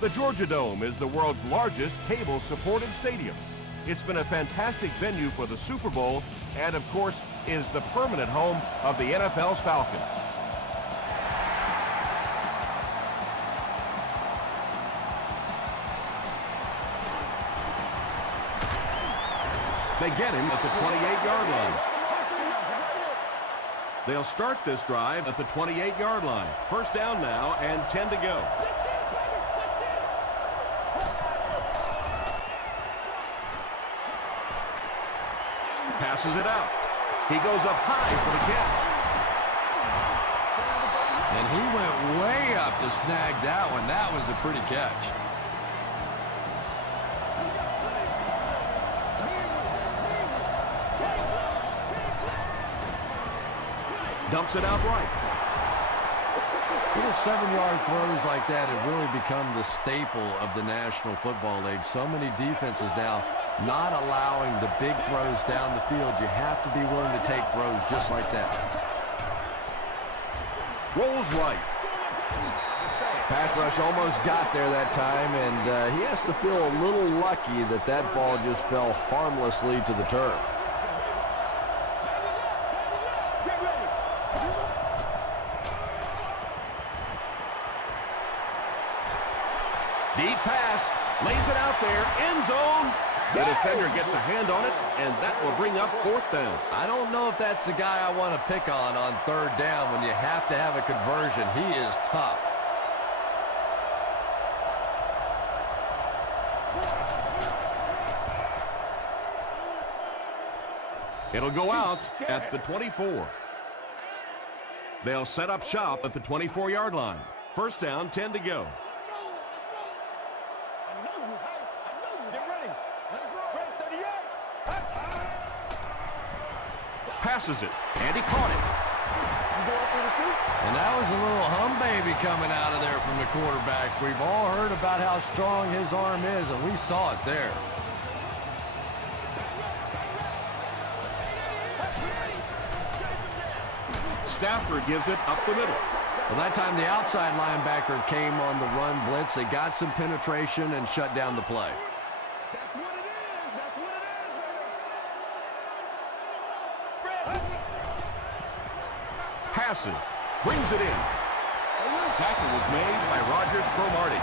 The Georgia Dome is the world's largest cable-supported stadium. It's been a fantastic venue for the Super Bowl and, of course, is the permanent home of the NFL's Falcons. They get him at the 28-yard line. They'll start this drive at the 28-yard line. First down now and 10 to go. Passes it out. He goes up high for the catch. And he went way up to snag that one. That was a pretty catch. Dumps it out right. Little 7-yard throws like that have really become the staple of the National Football League. So many defenses now not allowing the big throws down the field. You have to be willing to take throws just like that. Rolls right. Pass rush almost got there that time, and he has to feel a little lucky that that ball just fell harmlessly to the turf. Deep pass, lays it out there, end zone. The defender gets a hand on it, and that will bring up fourth down. I don't know if that's the guy I want to pick on third down when you have to have a conversion. He is tough. It'll go out at the 24. They'll set up shop at the 24-yard line. First down, 10 to go. Passes it, and he caught it. And that was a little hum baby coming out of there from the quarterback. We've all heard about how strong his arm is, and we saw it there. Stafford gives it up the middle. Well, that time the outside linebacker came on the run blitz. They got some penetration and shut down the play. Passes, brings it in. Tackle was made by Rogers Cromartie.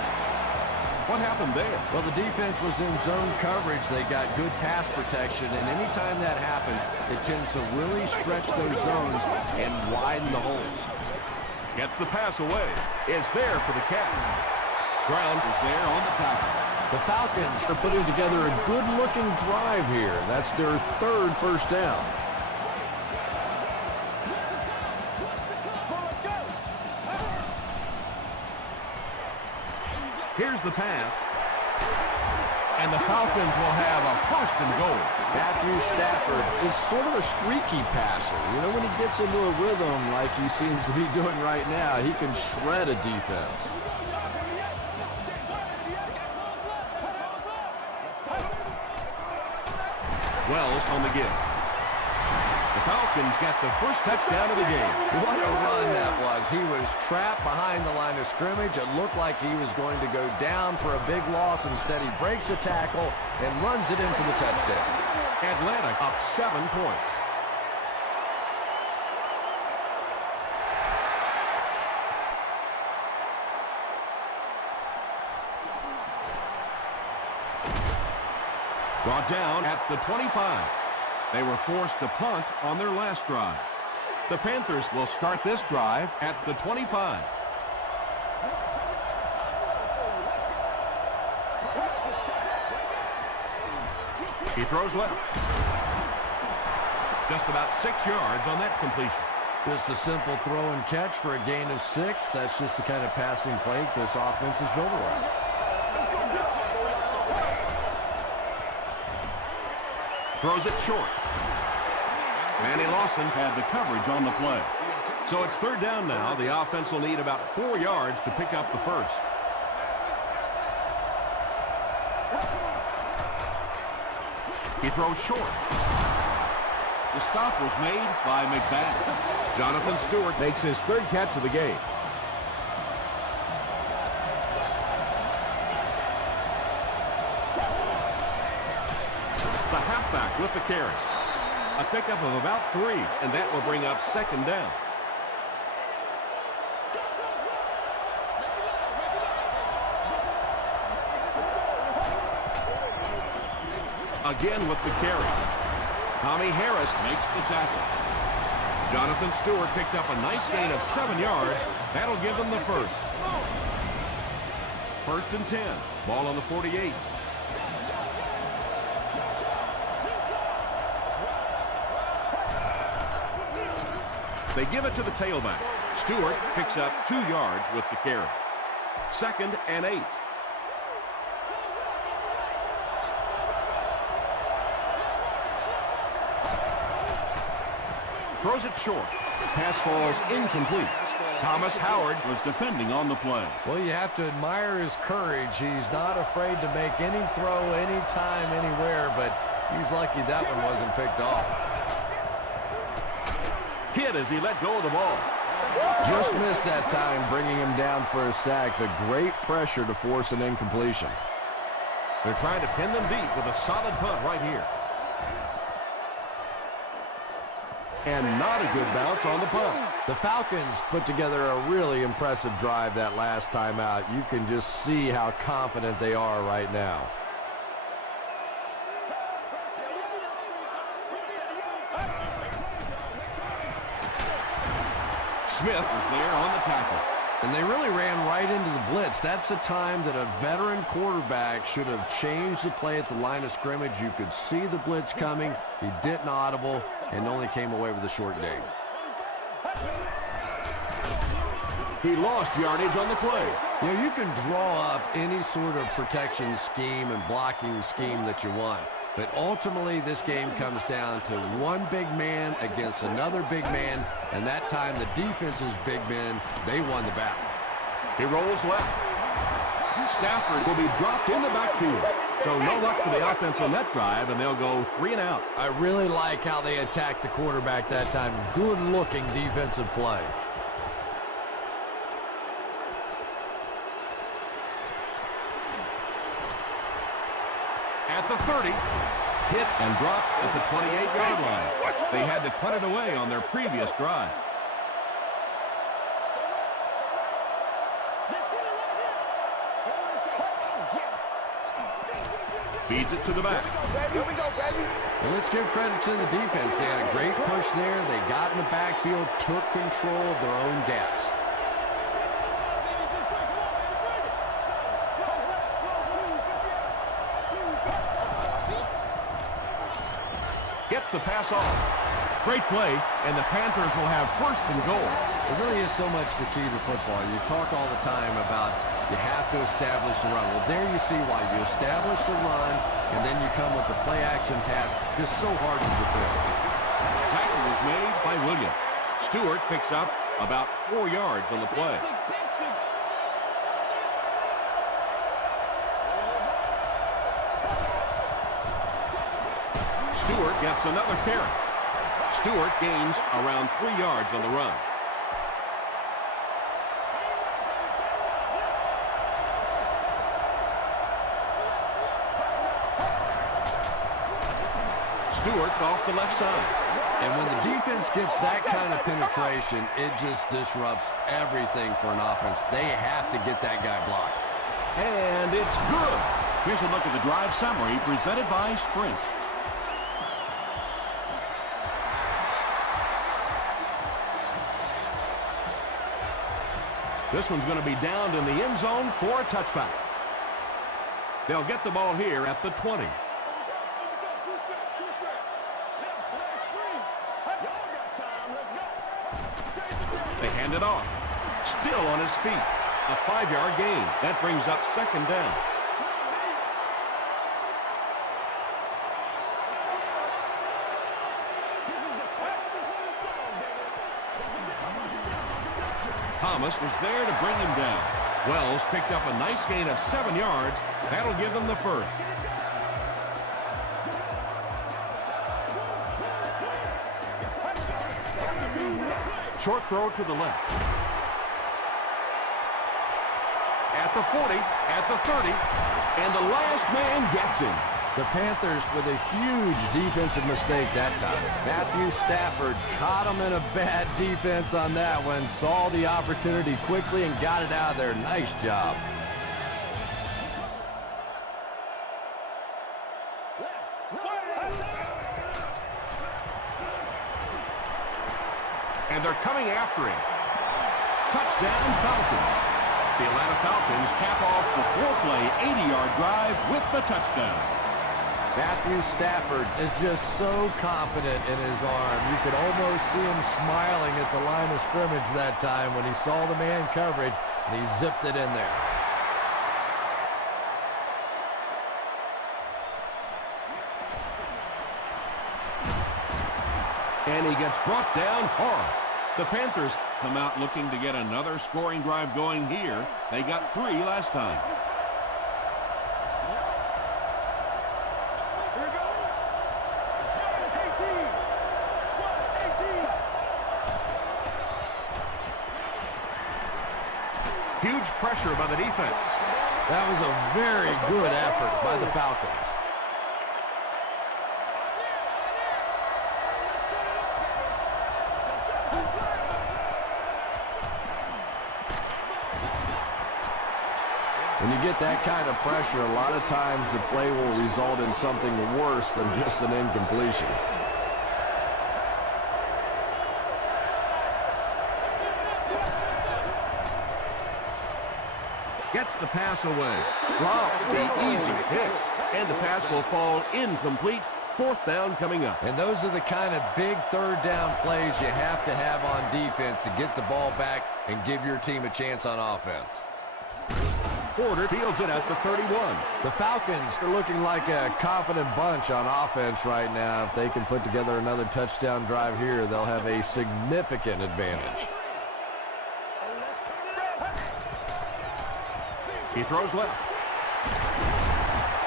What happened there? Well, the defense was in zone coverage. They got good pass protection, and anytime that happens, it tends to really stretch those zones and widen the holes. Gets the pass away. Is there for the catch. Brown is there on the tackle. The Falcons are putting together a good-looking drive here. That's their third first down. Here's the pass. And the Falcons will have a first and goal. Matthew Stafford is sort of a streaky passer. You know, when he gets into a rhythm like he seems to be doing right now, he can shred a defense. Wells on the give. The Falcons got the first touchdown of the game. What a run that was. He was trapped behind the line of scrimmage. It looked like he was going to go down for a big loss. Instead, he breaks a tackle and runs it in for the touchdown. Atlanta up 7 points. Brought down at the 25. They were forced to punt on their last drive. The Panthers will start this drive at the 25. He throws left. Just about 6 yards on that completion. Just a simple throw and catch for a gain of 6. That's just the kind of passing play this offense is built around. Throws it short. Manny Lawson had the coverage on the play. So it's third down now. The offense will need about 4 yards to pick up the first. He throws short. The stop was made by McBath. Jonathan Stewart makes his third catch of the game. with the carry. A pickup of about 3, and that will bring up second down. Again with the carry. Tommy Harris makes the tackle. Jonathan Stewart picked up a nice gain of 7 yards. That'll give them the first. First and 10. Ball on the 48. They give it to the tailback. Stewart picks up 2 yards with the carry. Second and 8. Throws it short. Pass falls incomplete. Thomas Howard was defending on the play. Well, you have to admire his courage. He's not afraid to make any throw, anytime, anywhere, but he's lucky that one wasn't picked off. Hit as he let go of the ball. Just missed that time, bringing him down for a sack, but great pressure to force an incompletion. They're trying to pin them deep with a solid punt right here. And not a good bounce on the punt. The Falcons put together a really impressive drive that last time out. You can just see how confident they are right now. Smith was there on the tackle. And they really ran right into the blitz. That's a time that a veteran quarterback should have changed the play at the line of scrimmage. You could see the blitz coming. He didn't audible and only came away with a short gain. He lost yardage on the play. You know, you can draw up any sort of protection scheme and blocking scheme that you want. But ultimately, this game comes down to one big man against another big man, and that time the defense's big men, they won the battle. He rolls left. Stafford will be dropped in the backfield. So no luck for the offense on that drive, and they'll go 3 and out. I really like how they attacked the quarterback that time. Good-looking defensive play. At the 30, hit and dropped at the 28-yard line. They had to cut it away on their previous drive. Feeds it to the back. Here we go, baby. And let's give credit to the defense. They had a great push there. They got in the backfield, took control of their own gaps. Gets the pass off. Great play, and the Panthers will have first and goal. It really is so much the key to football. You talk all the time about you have to establish the run. Well, there you see why. You establish the run, and then you come with the play-action pass. Just so hard to defend. Tackle was made by Williams. Stewart picks up about 4 yards on the play. Stewart gets another carry. Stewart gains around 3 yards on the run. Stewart off the left side. And when the defense gets that kind of penetration, it just disrupts everything for an offense. They have to get that guy blocked. And it's good. Here's a look at the drive summary presented by Sprint. This one's going to be downed in the end zone for a touchback. They'll get the ball here at the 20. They hand it off. Still on his feet. A 5-yard gain. That brings up second down. Thomas was there to bring him down. Wells picked up a nice gain of 7 yards. That'll give them the first. Short throw to the left. At the 40, at the 30, and the last man gets him. The Panthers with a huge defensive mistake that time. Matthew Stafford caught him in a bad defense on that one, saw the opportunity quickly and got it out of there. Nice job. And they're coming after him. Touchdown, Falcons. The Atlanta Falcons cap off the 4-play, 80-yard drive with the touchdown. Matthew Stafford is just so confident in his arm. You could almost see him smiling at the line of scrimmage that time when he saw the man coverage, and he zipped it in there. And he gets brought down hard. The Panthers come out looking to get another scoring drive going here. They got 3 last time. Huge pressure by the defense. That was a very good effort by the Falcons. When you get that kind of pressure, a lot of times the play will result in something worse than just an incompletion. Gets the pass away. Drops the easy pick. And the pass will fall incomplete. 4th down coming up. And those are the kind of big 3rd down plays you have to have on defense to get the ball back and give your team a chance on offense. Porter fields it at the 31. The Falcons are looking like a confident bunch on offense right now. If they can put together another touchdown drive here, they'll have a significant advantage. He throws left.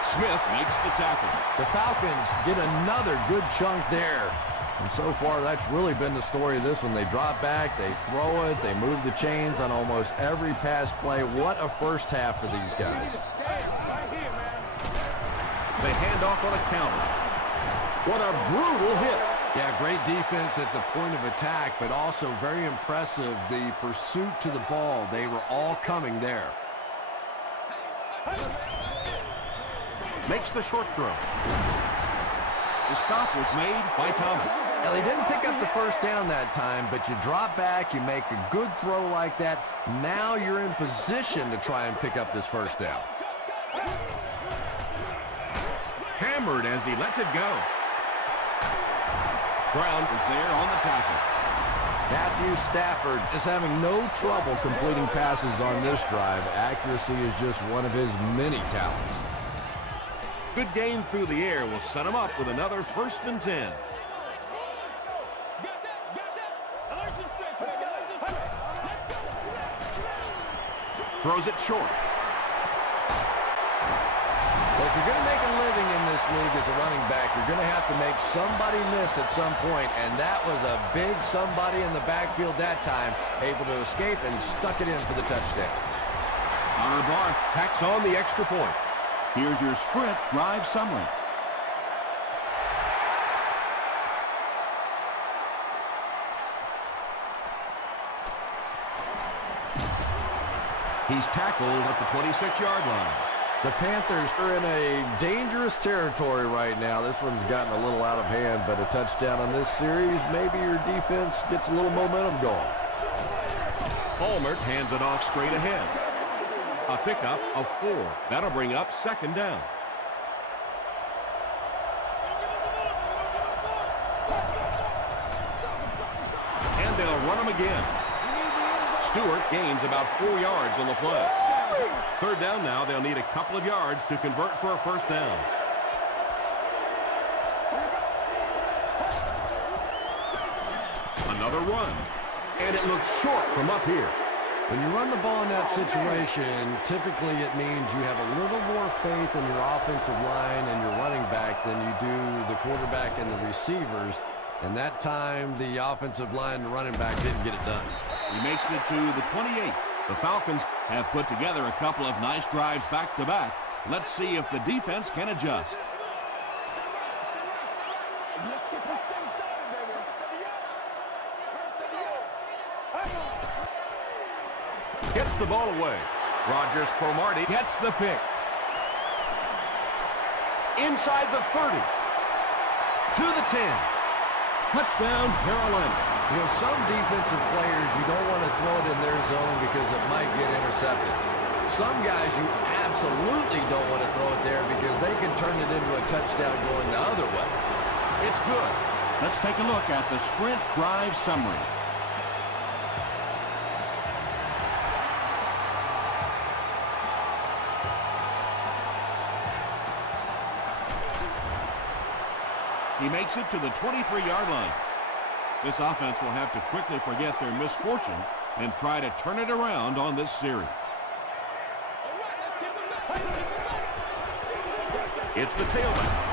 Smith makes the tackle. The Falcons get another good chunk there. And so far, that's really been the story of this one. They drop back, they throw it, they move the chains on almost every pass play. What a first half for these guys. They hand off on a counter. What a brutal hit. Yeah, great defense at the point of attack, but also very impressive, the pursuit to the ball. They were all coming there. Makes the short throw. The stop was made by Thomas. Now, they didn't pick up the first down that time, but you drop back, you make a good throw like that. Now you're in position to try and pick up this first down. Hammered as he lets it go. Brown is there on the tackle. Matthew Stafford is having no trouble completing passes on this drive. Accuracy is just one of his many talents. Good gain through the air will set him up with another 1st and 10. Throws it short. Well, if you're going to make a living in this league as a running back, you're going to have to make somebody miss at some point, and that was a big somebody in the backfield that time, able to escape and stuck it in for the touchdown. Connor Barth packs on the extra point. Here's your sprint drive summary. He's tackled at the 26-yard line. The Panthers are in a dangerous territory right now. This one's gotten a little out of hand, but a touchdown on this series, maybe your defense gets a little momentum going. Palmer hands it off straight ahead. A pickup of 4. That'll bring up 2nd down. And they'll run him again. Stewart gains about 4 yards on the play. 3rd down now. They'll need a couple of yards to convert for a 1st down. Another run. And it looks short from up here. When you run the ball in that situation, typically it means you have a little more faith in your offensive line and your running back than you do the quarterback and the receivers. And that time, the offensive line and the running back didn't get it done. He makes it to the 28. The Falcons have put together a couple of nice drives back-to-back. Let's see if the defense can adjust. Gets the ball away. Rogers Cromartie gets the pick. Inside the 30. To the 10. Touchdown, Carolina. You know, some defensive players, you don't want to throw it in their zone because it might get intercepted. Some guys you absolutely don't want to throw it there because they can turn it into a touchdown going the other way. It's good. Let's take a look at the sprint drive summary. He makes it to the 23-yard line. This offense will have to quickly forget their misfortune and try to turn it around on this series. It's the tailback.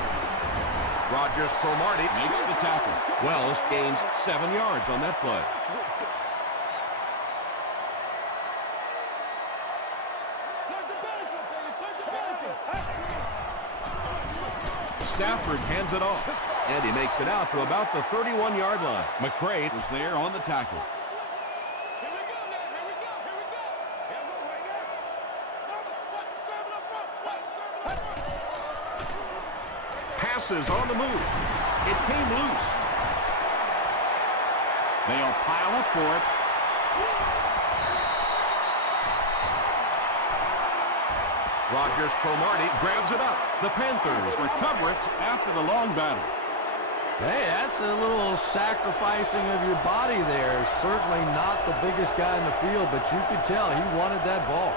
Rogers Cromartie Makes the tackle. Wells gains 7 yards on that play. Stafford hands it off, and he makes it out to about the 31-yard line. McCray was there on the tackle. Passes on the move. It came loose. They'll pile up for it. Rogers Cromartie grabs it up. The Panthers Recover it after the long battle. Hey, that's a little sacrificing of your body there. Certainly not the biggest guy in the field, but you could tell he wanted that ball.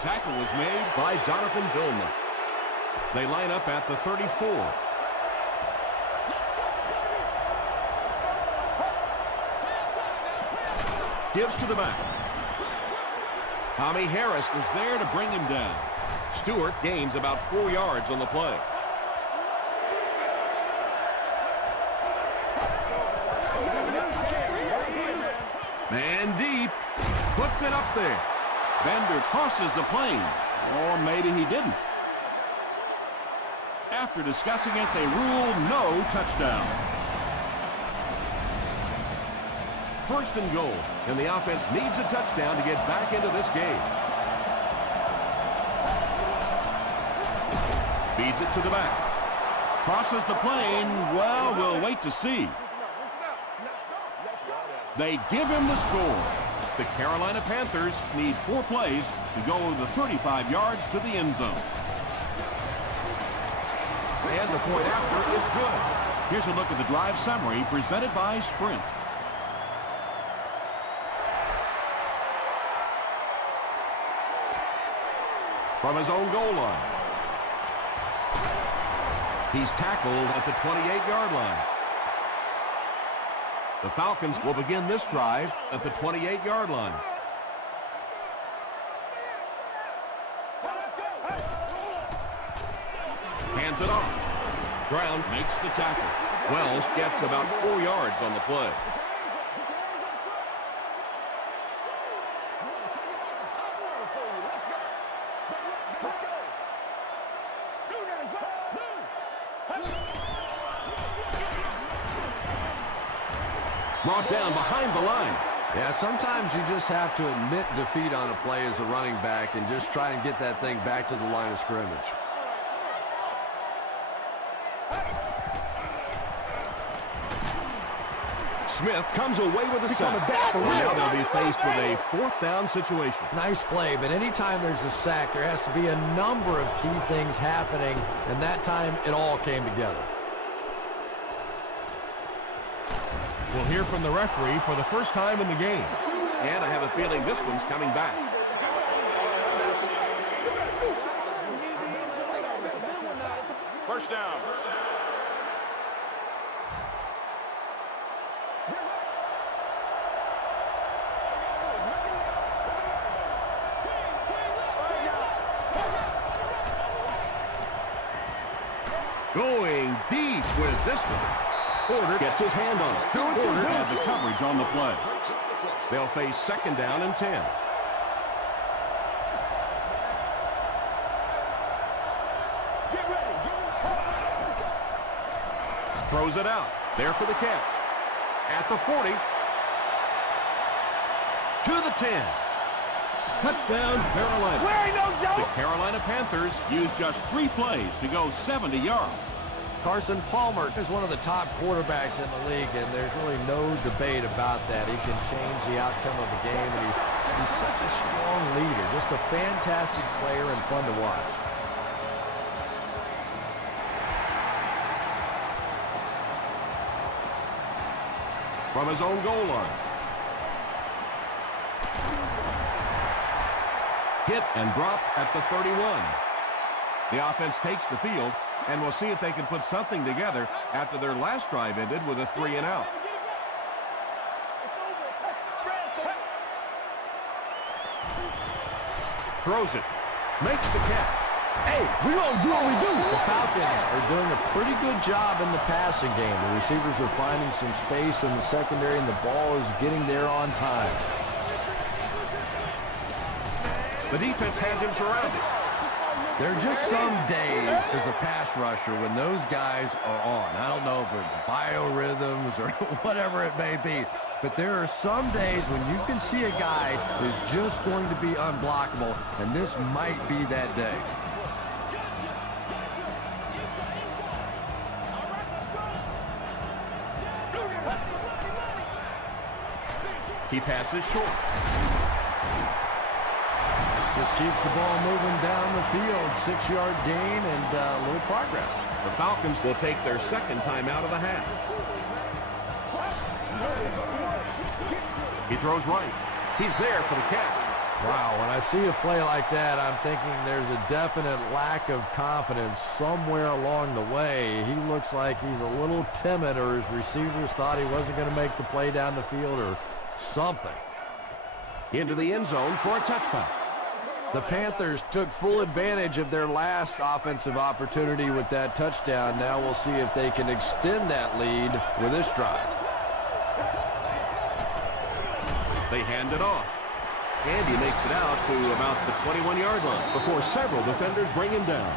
Tackle was made. by Jonathan Vilma. They line up at the 34. Gives to the back. Tommy Harris Was there to bring him down. Stewart gains about 4 yards on the play. Man deep. Puts it up there. Bender crosses the plane. Or maybe he didn't. After discussing it, they rule no touchdown. First and goal, and the offense needs a touchdown to get back into this game. Feeds it to the back. Crosses the plane. Well, we'll wait to see. They give him the score. The Carolina Panthers Need 4 plays to go the 35 yards to the end zone. and the point after is good. Here's a look at the drive summary presented by Sprint. From his own goal line. He's tackled at the 28-yard line. The Falcons will begin this drive at the 28-yard line. Hands it off. Brown Makes the tackle. Wells gets about 4 yards on the play. Brought down behind the line. Yeah, sometimes you just have to admit defeat on a play as a running back and just try and get that thing back to the line of scrimmage. Smith comes away with a sack. Now they'll be faced with a 4th down situation. Nice play, but anytime there's a sack, there has to be a number of key things happening, and that time it all came together. We'll hear from the referee for the first time in the game. And I have a feeling this one's coming back. First down. Going deep with this one. Porter gets his hand on it. Porter had the coverage on the play. They'll face 2nd down and 10. Throws it out. There for the catch. At the 40. to the 10. Touchdown, Carolina. Where ain't no joke? The Carolina Panthers used just 3 plays to go 70 yards. Carson Palmer is one of the top quarterbacks in the league, and there's really no debate about that. He can change the outcome of the game, and he's such a strong leader, just a fantastic player and fun to watch. From his own goal line. Hit and dropped at the 31. The offense takes the field, and we'll see if they can put something together after their last drive ended with a 3-and-out. Throws it. Makes the catch. Hey, we gonna do what we do. The Falcons are doing a pretty good job in the passing game. The receivers are finding some space in the secondary, and the ball is getting there on time. The defense has him surrounded. There are just some days as a pass rusher when those guys are on. I don't know if it's biorhythms or whatever it may be, but there are some days when you can see a guy who's just going to be unblockable, and this might be that day. He passes short. Just keeps the ball moving down the field. 6-yard gain and a little progress. The Falcons will take their second time out of the half. He throws right. He's there for the catch. Wow, when I see a play like that, I'm thinking there's a definite lack of confidence somewhere along the way. He looks like he's a little timid, or his receivers thought he wasn't going to make the play down the field or something. Into the end zone for a touchdown. The Panthers took full advantage of their last offensive opportunity with that touchdown. Now we'll see if they can extend that lead with this drive. They hand it off. And he makes it out to about the 21-yard line before several defenders bring him down.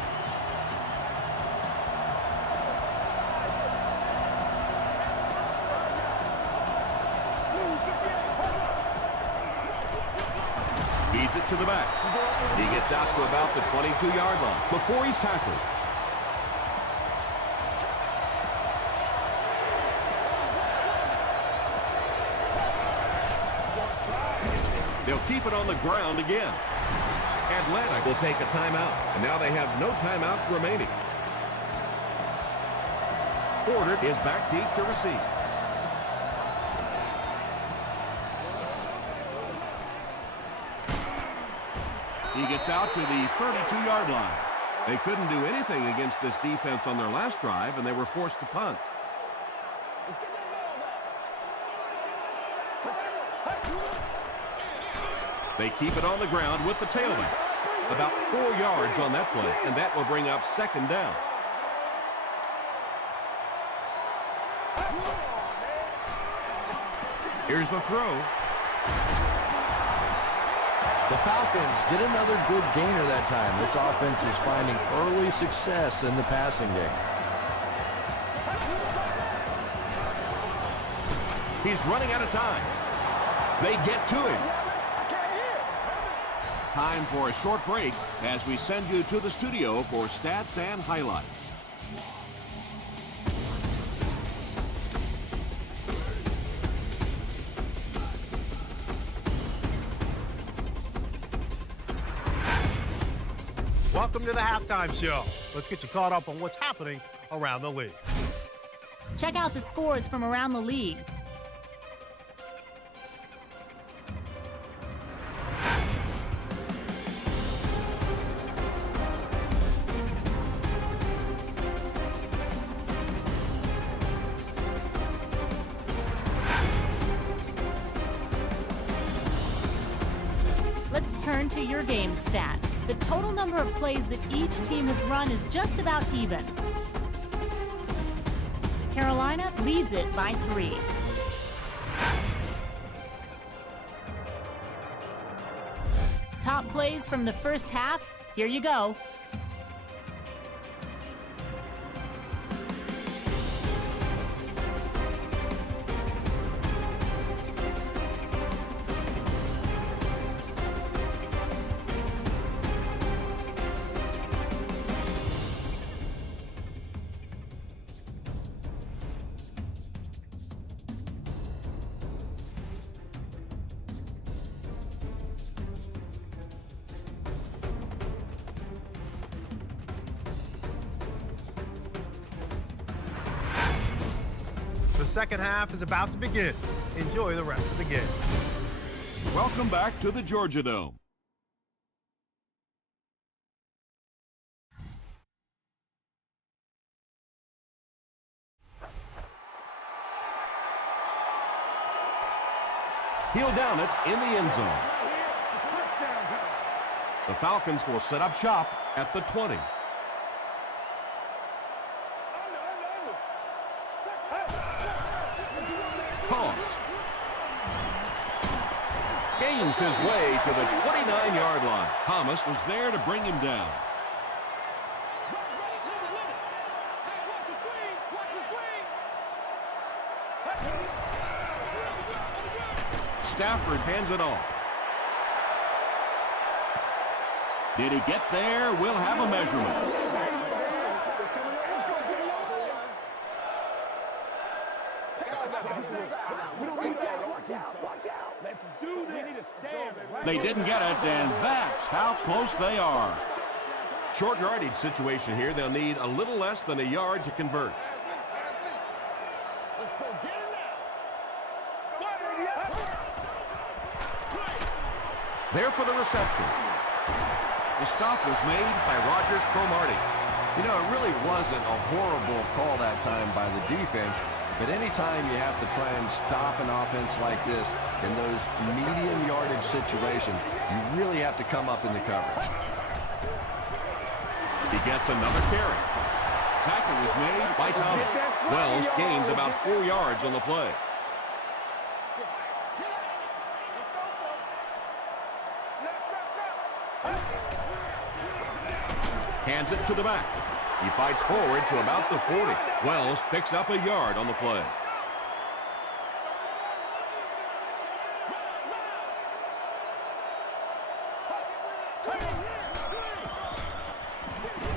Feeds it to the back. He gets out to about the 22-yard line before he's tackled. They'll keep it on the ground again. Atlanta will take a timeout, and now they have no timeouts remaining. Porter is back deep to receive. He gets out to the 32-yard line. They couldn't do anything against this defense on their last drive, and they were forced to punt. They keep it on the ground with the tailback. About 4 yards on that play, and that will bring up second down. Here's the throw. The Falcons get another good gainer that time. This offense is finding early success in the passing game. He's running out of time. They get to him. Time for a short break as we send you to the studio for stats and highlights. Welcome to the Halftime Show. Let's get you caught up on what's happening around the league. Check out the scores from around the league. Let's turn to your game stats. The total number of plays that each team has run is just about even. Carolina leads it by 3. Top plays from the first half, here you go. the second half is about to begin. Enjoy the rest of the game. Welcome back to the Georgia Dome. He'll down it in the end zone. The Falcons will set up shop at the 20. Pause. Gains his way to the 29-yard line. Thomas was there to bring him down. Stafford hands it off. Did he get there? We'll have a measurement. They didn't get it, and that's how close they are. Short yardage situation here. They'll need a little less than a yard to convert. Let's go get him now. There for the reception. The stop was made by Rogers Cromartie. You know, it really wasn't a horrible call that time by the defense, but anytime you have to try and stop an offense like this in those medium yardage situations, you really have to come up in the coverage. He gets another carry. Tackle was made by Thomas. Wells gains about 4 yards on the play. Hands it to the back. He fights forward to about the 40. Wells picks up a yard on the play.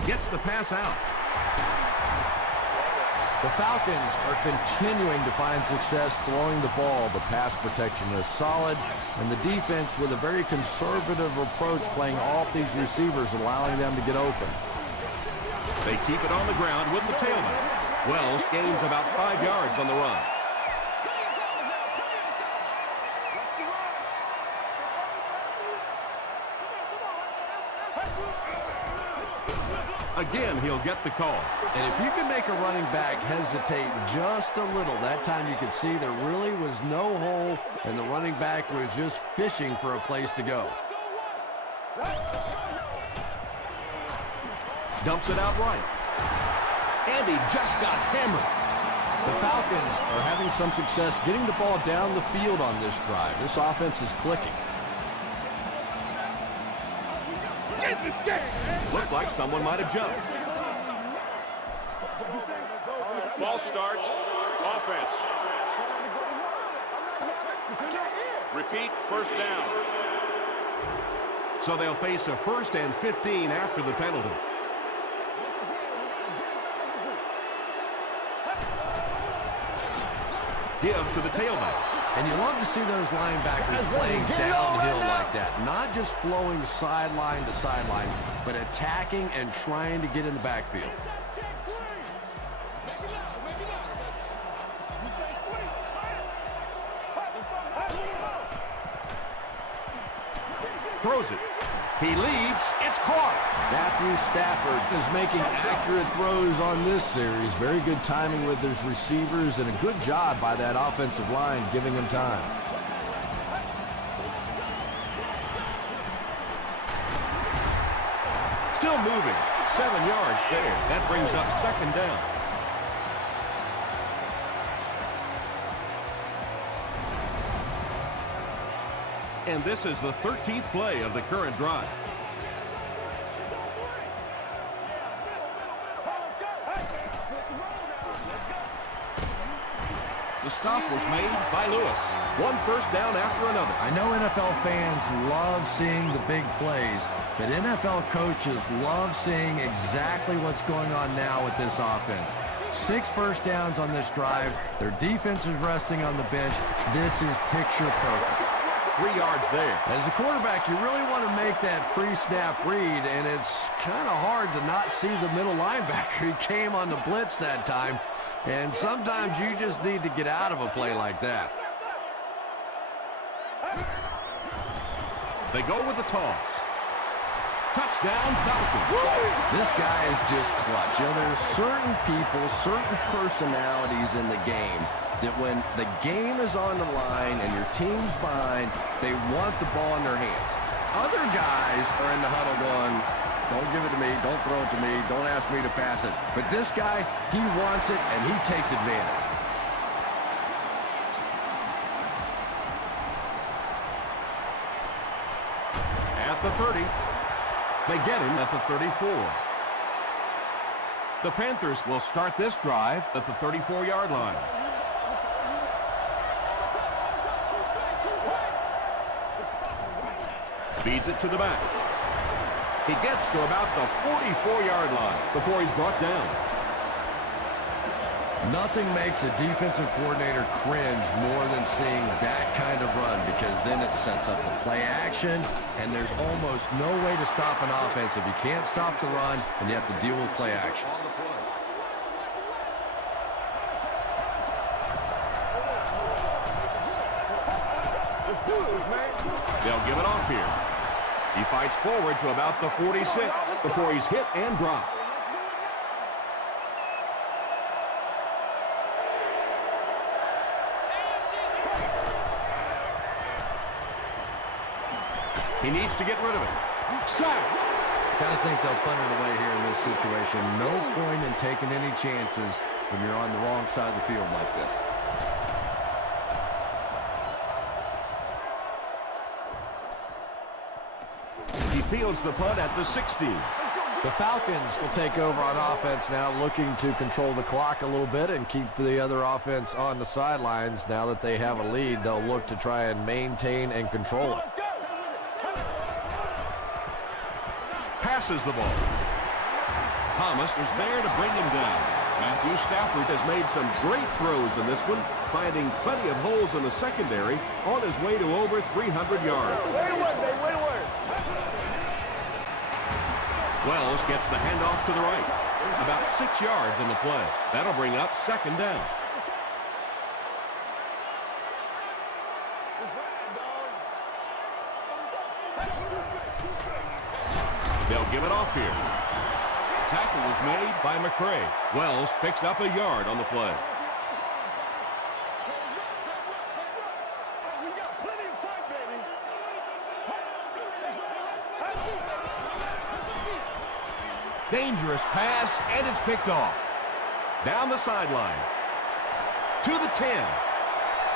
Gets the pass out. The Falcons are continuing to find success throwing the ball. The pass protection is solid, and the defense with a very conservative approach playing off these receivers, allowing them to get open. They keep it on the ground with the tailback. Wells gains about 5 yards on the run. Again, he'll get the call. And if you can make a running back hesitate just a little, that time you could see there really was no hole, and the running back was just fishing for a place to go. Dumps it out right. And he just got hammered. The Falcons are having some success getting the ball down the field on this drive. This offense is clicking. Looked like someone might have jumped. False start. Offense. Repeat, first down. So they'll face a 1st and 15 after the penalty. Give to the tailback. And you love to see those linebackers playing downhill like that. Not just flowing sideline to sideline, but attacking and trying to get in the backfield. Throws it. He leads. It's caught. Matthew Stafford is making accurate throws on this series. Very good timing with his receivers and a good job by that offensive line giving him time. Still moving. 7 yards there. That brings up 2nd down. And this is the 13th play of the current drive. The stop was made by Lewis. 1 first down after another. I know NFL fans love seeing the big plays, but NFL coaches love seeing exactly what's going on now with this offense. 6 first downs on this drive. Their defense is resting on the bench. This is picture perfect. 3 yards there. As a quarterback, you really want to make that pre-snap read, and it's kind of hard to not see the middle linebacker. He came on the blitz that time, and sometimes you just need to get out of a play like that. They go with the toss. Touchdown, Falcons. This guy is just clutch. You know, there's certain people, certain personalities in the game that when the game is on the line and your team's behind, they want the ball in their hands. Other guys are in the huddle going, don't give it to me, don't throw it to me, don't ask me to pass it. But this guy, he wants it, and he takes advantage. At the 30. They get him at the 34. The Panthers will start this drive at the 34-yard line. Feeds it to the back. He gets to about the 44-yard line before he's brought down. Nothing makes a defensive coordinator cringe more than seeing that kind of run, because then it sets up the play action, and there's almost no way to stop an offense if you can't stop the run and you have to deal with play action. Let's do this, man. They'll give it off here. He fights forward to about the 46 before he's hit and dropped. He needs to get rid of it. Sack! Gotta think they'll punt it away here in this situation. No point in taking any chances when you're on the wrong side of the field like this. He fields the punt at the 16. The Falcons will take over on offense now, looking to control the clock a little bit and keep the other offense on the sidelines. Now that they have a lead, they'll look to try and maintain and control it. Passes the ball. Thomas is there to bring him down. Matthew Stafford has made some great throws in this one, finding plenty of holes in the secondary on his way to over 300 yards. Way to work, baby. Way to work. Wells gets the handoff to the right. About 6 yards in the play. That'll bring up second down. They'll give it off here. Tackle was made by McCray. Wells picks up a yard on the play. Dangerous pass, and it's picked off. Down the sideline. To the 10.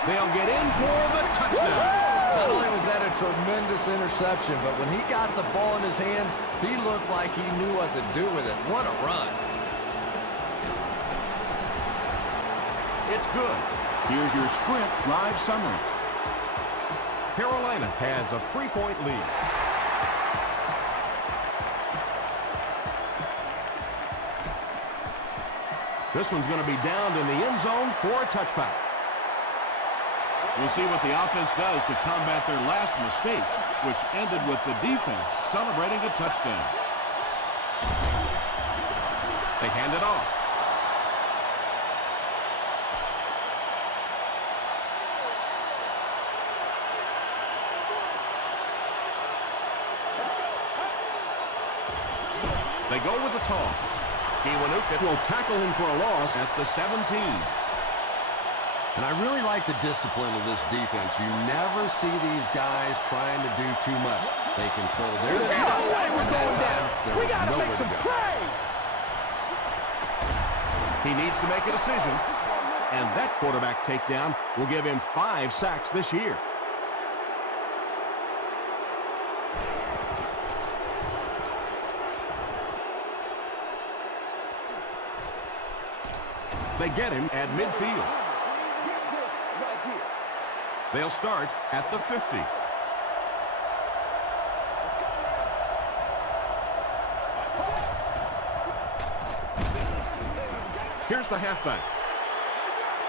They'll get in for the touchdown. Not only was that a tremendous interception, but when he got the ball in his hand, he looked like he knew what to do with it. What a run. It's good. Here's your sprint drive summary. Carolina has a 3-point lead. This one's going to be downed in the end zone for a touchback. We'll see what the offense does to combat their last mistake, which ended with the defense celebrating a touchdown. They hand it off. They go with the toss. Kiwanuka will tackle him for a loss at the 17. And I really like the discipline of this defense. You never see these guys trying to do too much. They control their steps, and that time there was nowhere to go. He needs to make a decision, and that quarterback takedown will give him 5 sacks this year. They get him at midfield. They'll start at the 50. Here's the halfback.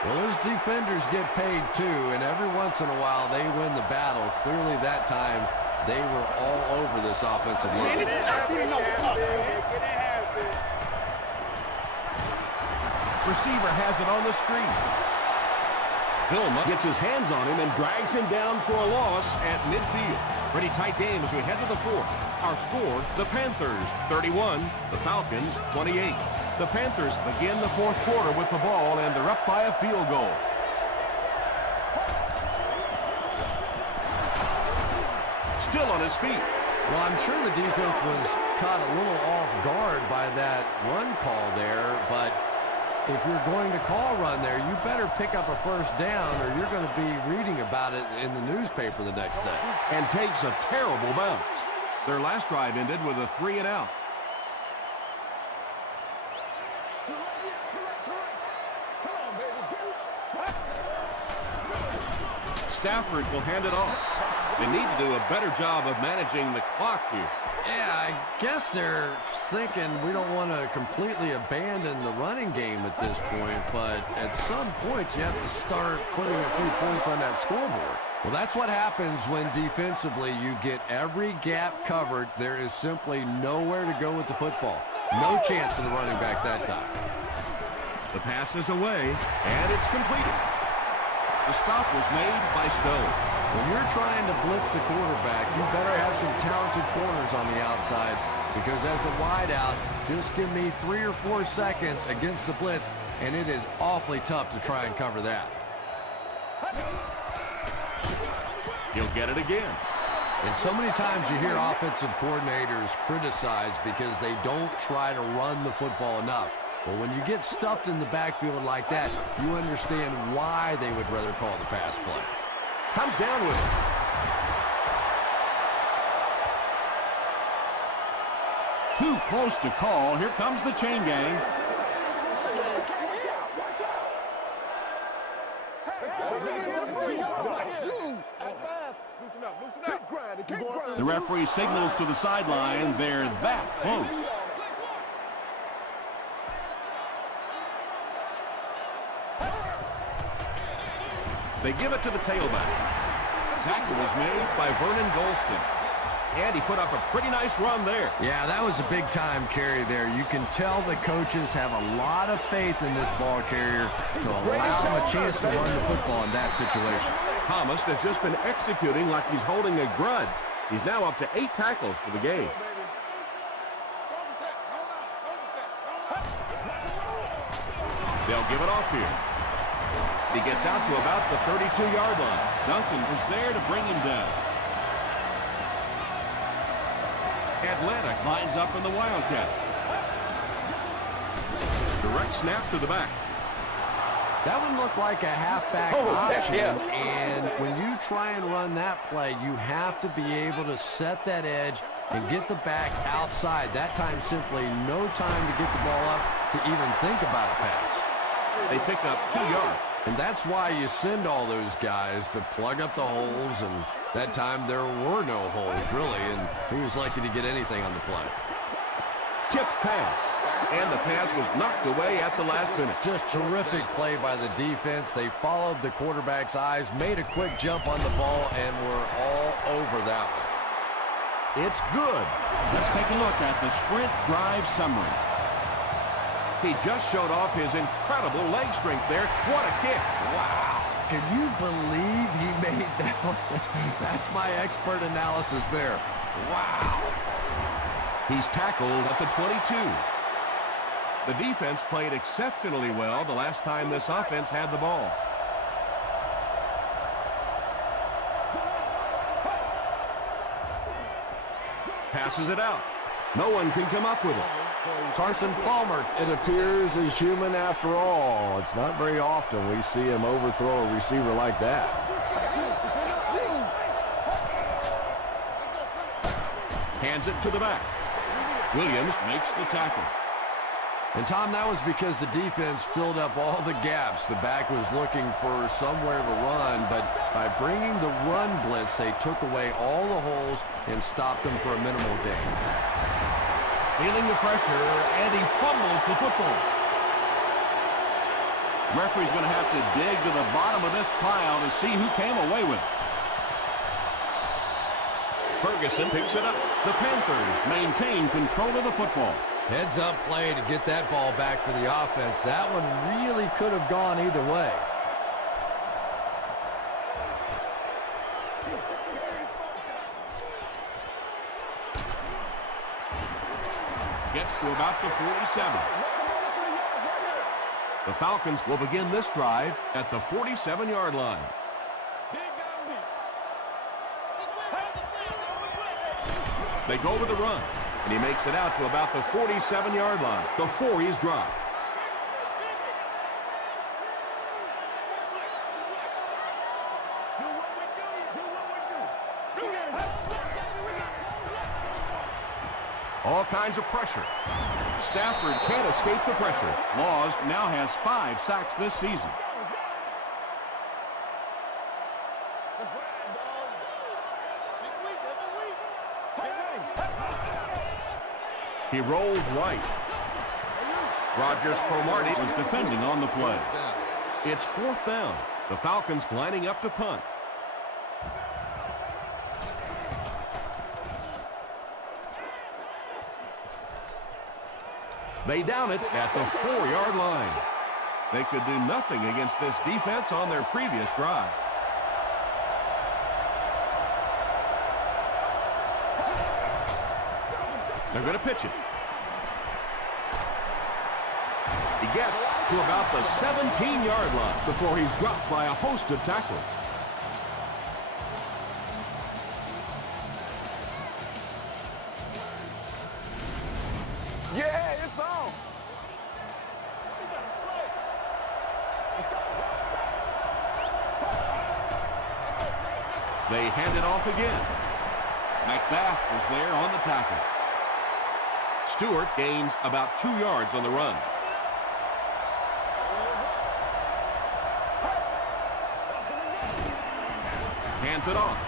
Well, those defenders get paid too, and every once in a while they win the battle. Clearly that time they were all over this offensive line. Receiver has it on the screen. Vilma gets his hands on him and drags him down for a loss at midfield. Pretty tight game as we head to the fourth. Our score, the Panthers 31, the Falcons 28. The Panthers begin the fourth quarter with the ball, and they're up by a field goal. Still on his feet. Well, I'm sure the defense was caught a little off guard by that run call there, but if you're going to call run there, you better pick up a first down or you're going to be reading about it in the newspaper the next day. And takes a terrible bounce. Their last drive ended with a 3-and-out. Stafford will hand it off. They need to do a better job of managing the clock here. Yeah, I guess they're thinking we don't want to completely abandon the running game at this point, but at some point you have to start putting a few points on that scoreboard. Well, that's what happens when defensively you get every gap covered. There is simply nowhere to go with the football. No chance for the running back that time. The pass is away, and it's completed. The stop was made by Stowe. When you're trying to blitz the quarterback, you better have some talented corners on the outside, because as a wideout, just give me 3 or 4 seconds against the blitz, and it is awfully tough to try and cover that. He'll get it again. And so many times you hear offensive coordinators criticized because they don't try to run the football enough. Well, when you get stuffed in the backfield like that, you understand why they would rather call the pass play. Comes down with it. Too close to call. Here comes the chain gang. The referee signals to the sideline. They're that close. They give it to the tailback. Tackle was made by Vernon Golston. And he put up a pretty nice run there. Yeah, that was a big-time carry there. You can tell the coaches have a lot of faith in this ball carrier to allow him a chance to run the football in that situation. Thomas has just been executing like he's holding a grudge. He's now up to 8 tackles for the game. They'll give it off here. He gets out to about the 32-yard line. Duncan was there to bring him down. Atlanta lines up in the Wildcat. Direct snap to the back. That one looked like a halfback option, and when you try and run that play, you have to be able to set that edge and get the back outside. That time simply no time to get the ball up to even think about a pass. They pick up 2 yards. And that's why you send all those guys to plug up the holes, and that time there were no holes, really, and he was lucky to get anything on the play. Tipped pass, and the pass was knocked away at the last minute. Just terrific play by the defense. They followed the quarterback's eyes, made a quick jump on the ball, and were all over that one. It's good. Let's take a look at the sprint drive summary. He just showed off his incredible leg strength there. What a kick. Wow. Can you believe he made that one? That's my expert analysis there. Wow. He's tackled at the 22. The defense played exceptionally well the last time this offense had the ball. Passes it out. No one can come up with it. Carson Palmer, It appears is human after all. It's not very often we see him overthrow a receiver like that. Hands it to the back. Williams makes the tackle. and Tom, that was because the defense filled up all the gaps. The back was looking for somewhere to run, but by bringing the run blitz, they took away all the holes and stopped them for a minimal gain. Feeling the pressure, and he fumbles the football. Referee's going to have to dig to the bottom of this pile to see who came away with it. Ferguson picks it up. The Panthers maintain control of the football. Heads up play to get that ball back for the offense. That one really could have gone either way. Gets to about the 47. The Falcons will begin this drive at the 47-yard line. They go with the run, and he makes it out to about the 47-yard line before he's dropped. All kinds of pressure. Stafford can't escape the pressure. Laws now has 5 sacks this season. He rolls right. Rogers Cromartie Was defending on the play. It's 4th down. The Falcons lining up to punt. They down it at the 4-yard line. They could do nothing against this defense on their previous drive. They're going to pitch it. He gets to about the 17-yard line before he's dropped by a host of tackles. Yeah, it's on. They hand it off again. Macbeth was there on the tackle. Stewart gains about 2 yards on the run. Hands it off.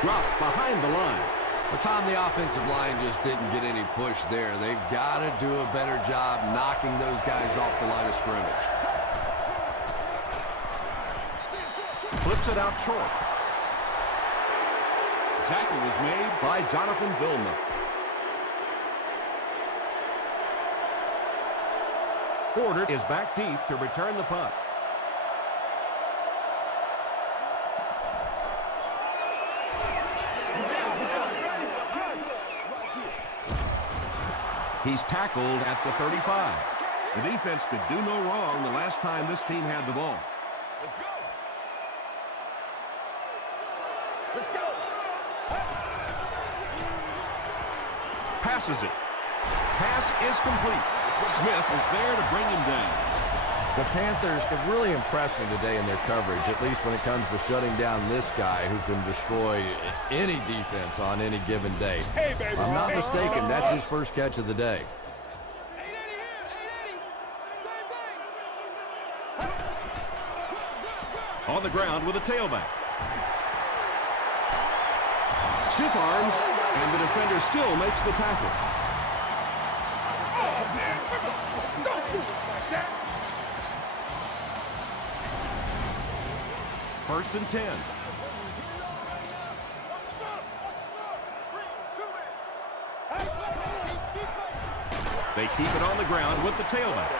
Dropped behind the line. But Tom, the offensive line just didn't get any push there. They've got to do a better job knocking those guys off the line of scrimmage. Flips it out short. Tackle was made by Jonathan Vilma. Porter is back deep to return the punt. He's tackled at the 35. The defense could do no wrong the last time this team had the ball. Let's go. Let's go. Passes it. Pass is complete. Smith is there to bring him down. The Panthers have really impressed me today in their coverage, at least when it comes to shutting down this guy who can destroy any defense on any given day. Hey, baby. If I'm not mistaken, that's his first catch of the day. On the ground with a tailback. Stiff arms, and the defender still makes the tackle. First and 10. They keep it on the ground with the tailback.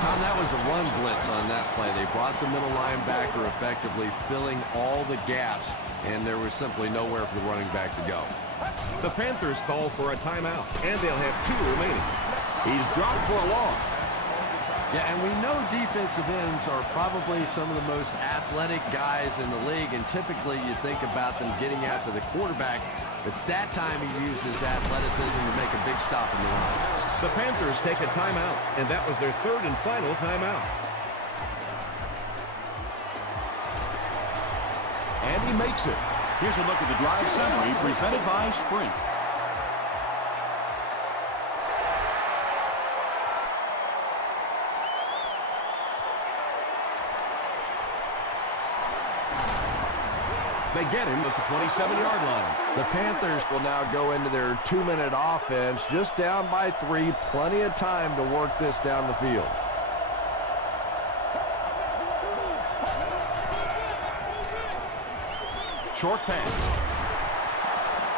Tom, that was a run blitz on that play. They brought the middle linebacker effectively filling all the gaps, and there was simply nowhere for the running back to go. The Panthers call for a timeout, and they'll have 2 remaining. He's dropped for a loss. Yeah, and we know defensive ends are probably some of the most athletic guys in the league, and typically you think about them getting after the quarterback, but that time he used his athleticism to make a big stop in the run. The Panthers take a timeout, and that was their 3rd and final timeout. And he makes it. Here's a look at the drive summary presented by Sprint. They get him at the 27-yard line. The Panthers will now go into their 2-minute offense, just down by 3, plenty of time to work this down the field. Short pass.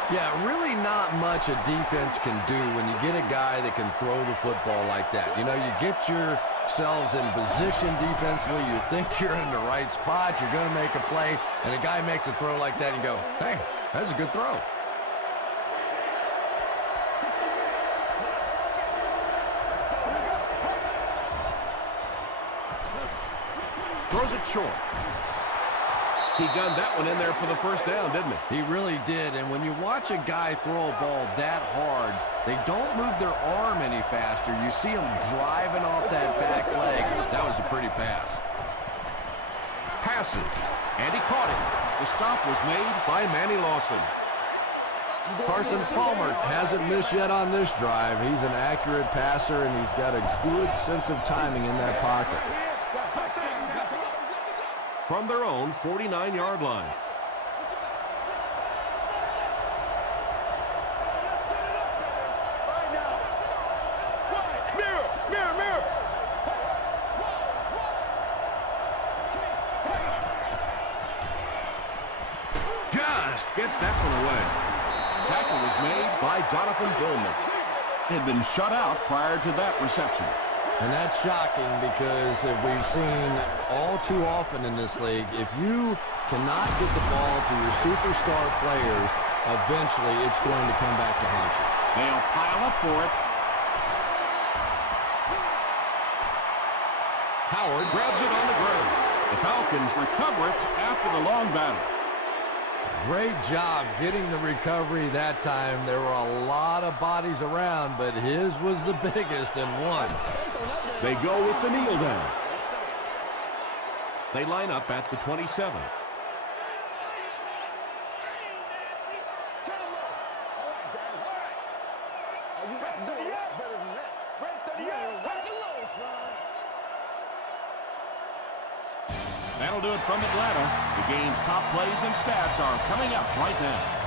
Yeah, really not much a defense can do when you get a guy that can throw the football like that. You know, you get yourselves in position defensively. You think you're in the right spot. You're going to make a play, and a guy makes a throw like that, and you go, hey, that's a good throw. Throws it short. He gunned that one in there for the first down, didn't he? He really did, and when you watch a guy throw a ball that hard, they don't move their arm any faster. You see him driving off that back leg. That was a pretty pass. Passes, and he caught it. The stop was made by Manny Lawson. Carson Palmer hasn't missed yet on this drive. He's an accurate passer, and he's got a good sense of timing in that pocket. From their own 49-yard line. Just gets that one away. Tackle was made by Jonathan Billman. Had been shut out prior to that reception. And that's shocking because if we've seen all too often in this league, if you cannot get the ball to your superstar players, eventually it's going to come back to haunt you. They'll pile up for it. Howard grabs it on the ground. The Falcons recover it after the long battle. Great job getting the recovery that time. There were a lot of bodies around, but his was the biggest and won. They go with the kneel down. They line up at the 27. That'll do it from Atlanta. The game's top plays and stats are coming up right now.